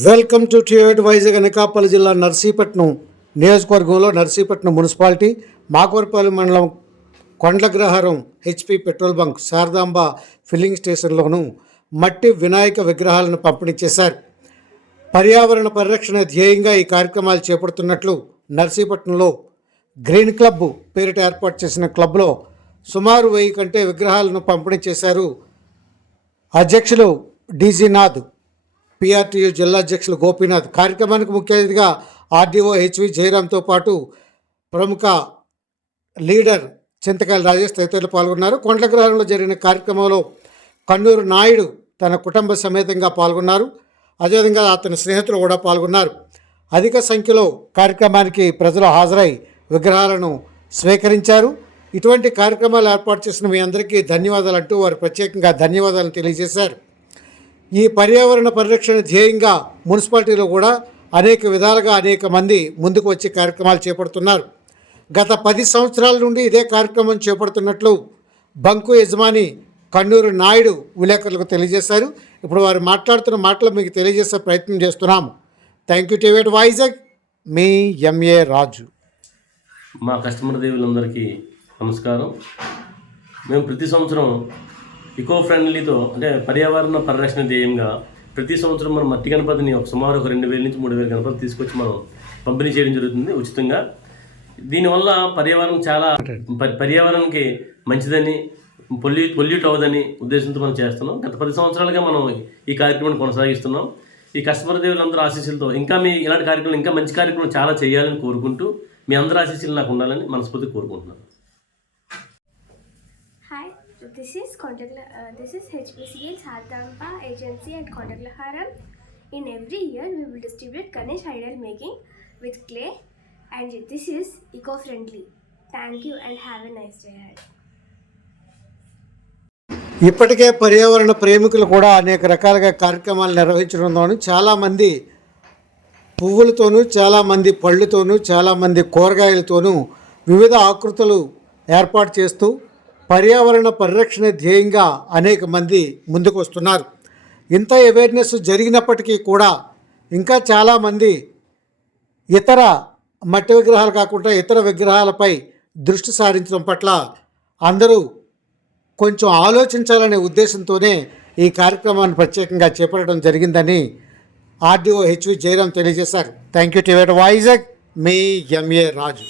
Welcome to టియోట్ వైజాగ్ అనకాపల్లి జిల్లా నర్సీపట్నం నియోజకవర్గంలో నర్సీపట్నం మున్సిపాలిటీ మాకవరపల్లి మండలం Kondagraharam HP petrol bunk Sharadamba filling స్టేషన్లోనూ మట్టి వినాయక విగ్రహాలను పంపిణీ చేశారు. పర్యావరణ పరిరక్షణ ధ్యేయంగా ఈ కార్యక్రమాలు చేపడుతున్నట్లు నర్సీపట్నంలో గ్రీన్ క్లబ్ పేరిట ఏర్పాటు చేసిన క్లబ్లో సుమారు వెయ్యి కంటే విగ్రహాలను పంపిణీ చేశారు. అధ్యక్షులు డీజీ నాథ్ పిఆర్టీయు జిల్లా అధ్యక్షులు గోపీనాథ్. కార్యక్రమానికి ముఖ్య అతిథిగా ఆర్డీఓ హెచ్వి జయరాంతో పాటు ప్రముఖ లీడర్ చింతకాయల రాజేష్ తదితరులు పాల్గొన్నారు. కొండగ్రహంలో జరిగిన కార్యక్రమంలో కన్నూరు నాయుడు తన కుటుంబ సమేతంగా పాల్గొన్నారు. అదేవిధంగా అతని స్నేహితులు కూడా పాల్గొన్నారు. అధిక సంఖ్యలో కార్యక్రమానికి ప్రజలు హాజరై విగ్రహాలను స్వీకరించారు. ఇటువంటి కార్యక్రమాలు ఏర్పాటు చేసిన మీ అందరికీ ధన్యవాదాలు అంటూ వారు ప్రత్యేకంగా ధన్యవాదాలు తెలియజేశారు. ఈ పర్యావరణ పరిరక్షణ ధ్యేయంగా మున్సిపాలిటీలో కూడా అనేక విధాలుగా అనేక మంది ముందుకు వచ్చి కార్యక్రమాలు చేపడుతున్నారు. గత పది సంవత్సరాల నుండి ఇదే కార్యక్రమం చేపడుతున్నట్లు బంకు యజమాని కన్నూరు నాయుడు విలేకరులకు తెలియజేశారు. ఇప్పుడు వారు మాట్లాడుతున్న మాటలు మీకు తెలియజేసే ప్రయత్నం చేస్తున్నాము. థ్యాంక్ యూ టివేట్ వైజాగ్ మీ ఎంఏ రాజు. మా కస్టమర్ దేవులందరికీ నమస్కారం. మేము ప్రతి సంవత్సరం ఇకో ఫ్రెండ్లీతో అంటే పర్యావరణ పరిరక్షణ ధ్యేయంగా ప్రతి సంవత్సరం మనం మట్టి గణపతిని ఒక సుమారు ఒక రెండు వేల నుంచి మూడు వేల గణపతి తీసుకొచ్చి మనం పంపిణీ చేయడం జరుగుతుంది ఉచితంగా. దీనివల్ల పర్యావరణం చాలా ప- పర్యావరణానికి మంచిదని పొల్యూ పొల్యూట్ అవ్వదని ఉద్దేశంతో మనం చేస్తున్నాం. గత పది సంవత్సరాలుగా మనం ఈ కార్యక్రమాన్ని కొనసాగిస్తున్నాం. ఈ కస్టమర్ దేవులందరూ ఆశీస్సులతో ఇంకా మీ ఇలాంటి కార్యక్రమం ఇంకా మంచి కార్యక్రమం చాలా చేయాలని కోరుకుంటూ మీ అందరి ఆశీస్సులు నాకు ఉండాలని మనస్ఫూర్తి కోరుకుంటున్నాను. Hi, this is contact. Uh, this is HPCL Sartampa Agency at Kontaglaharam. In every year, we will distribute Ganesh idol making with clay, and this is eco-friendly. Thank you and have a nice day ahead. ఇప్పటికే పర్యావరణ ప్రేమికులు కూడా అనేక రకాలుగా కార్యక్రమాలు నిర్వహించడంతోనూ చాలామంది పువ్వులతోనూ చాలామంది పళ్ళుతోనూ చాలామంది కూరగాయలతోనూ వివిధ ఆకృతులు ఏర్పాటు చేస్తూ పర్యావరణ పరిరక్షణ ధ్యేయంగా అనేక మంది ముందుకు వస్తున్నారు ఇంత అవేర్నెస్ జరిగినప్పటికీ కూడా ఇంకా చాలామంది ఇతర మట్టి విగ్రహాలు కాకుండా ఇతర విగ్రహాలపై దృష్టి సారించడం పట్ల అందరూ కొంచెం ఆలోచించాలనే ఉద్దేశంతోనే ఈ కార్యక్రమాన్ని ప్రత్యేకంగా చేపట్టడం జరిగిందని ఆర్డీఓ హెచ్వి జయరాం తెలియజేశారు. థ్యాంక్ యూ టివేట్ వైజాగ్ మీ ఎంఏ రాజు.